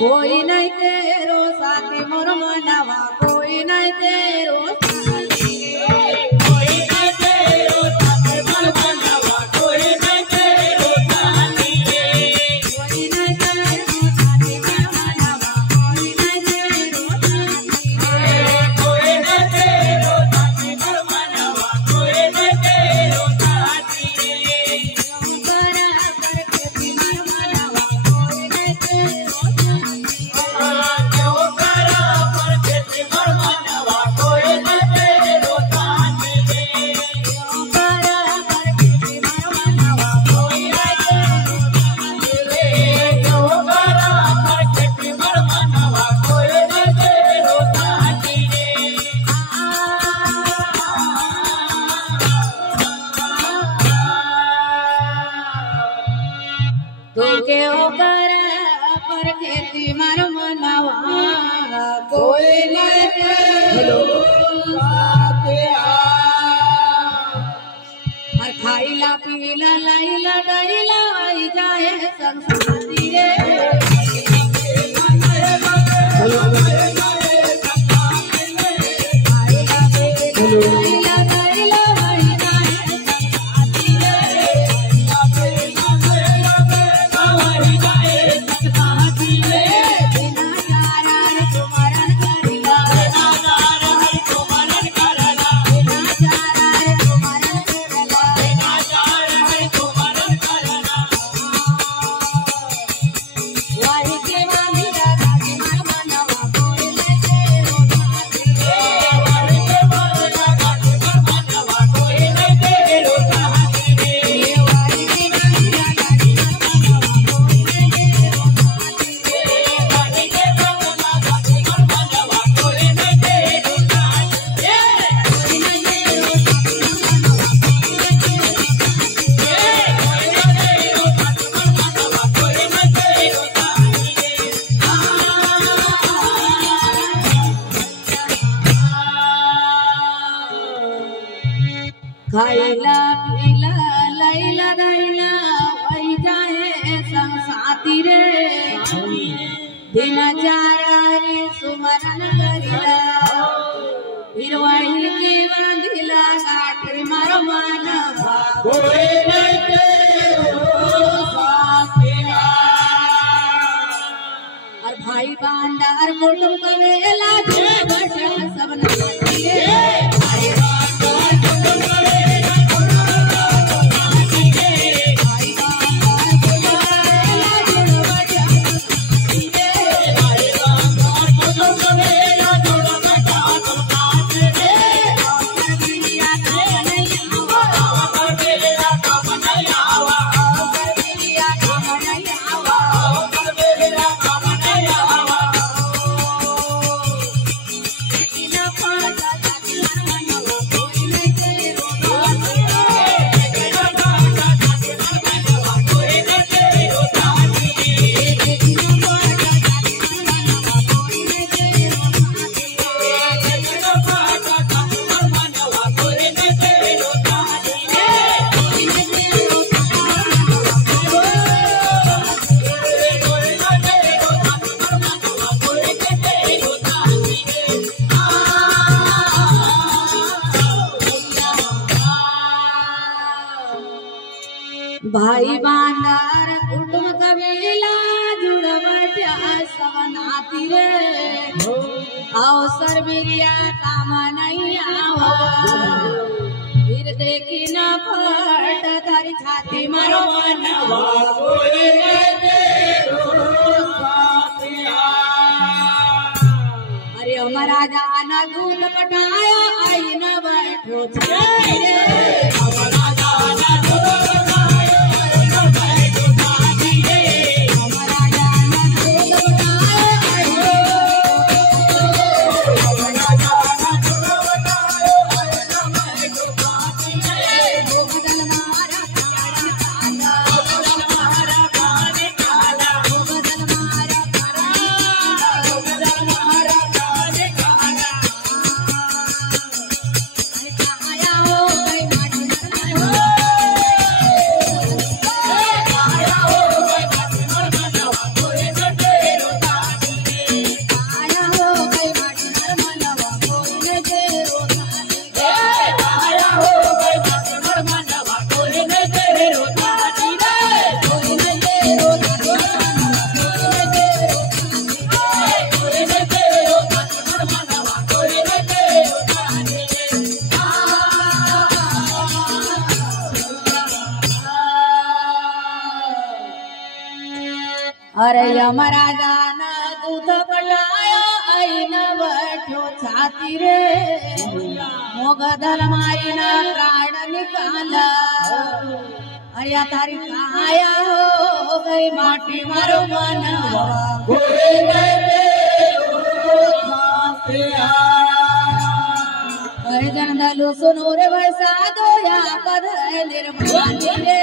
कोई नहीं तेरो साथी मोर मनवा कोई नहीं तेरो साथी कोई नहीं तेरो साथी मोर मनवा कोई नहीं तेरो साथी कोई नहीं तेरो साथी मोर मनवा कोई नहीं तेरो साथी कोई नहीं तेरो साथी मोर मनवा कोई नहीं तेरो साथी पर खेती मार मनवा कोई नहीं हर खाइला पीला लाइला डाइला आई जाए संसारी रे खाइला पीला लाइला डाइला वही जाए संसाती रे दिन चारारी सुमरन करिला हिरवाई के बांधिला गाठी मार मनवा कोई नहीं तेरो साथिया और भाई बांडार कुटुंब कवेला जे बचा सब नाती रे भाई बांडार कुटुंब कबीला जुड़वट्या सब नाती रे अवसर बिरिया काम नहीं आवा फिर देखी न फट तारी छाती मारो मनवा कोई नहीं तेरो साथिया अरे हमारा जाना दूध पटाया आई न बैठो छाती रे हमारा जाना आया हो गई यमराजान दूध पटायो ऐन बैठो छाती रे मोगदल मारीन प्राण निकाला अरे या तारी काया हो गई माटी मारो मनवा कोई अरे जनदलु सुनो रे बरसातो या पद निर्माणी रे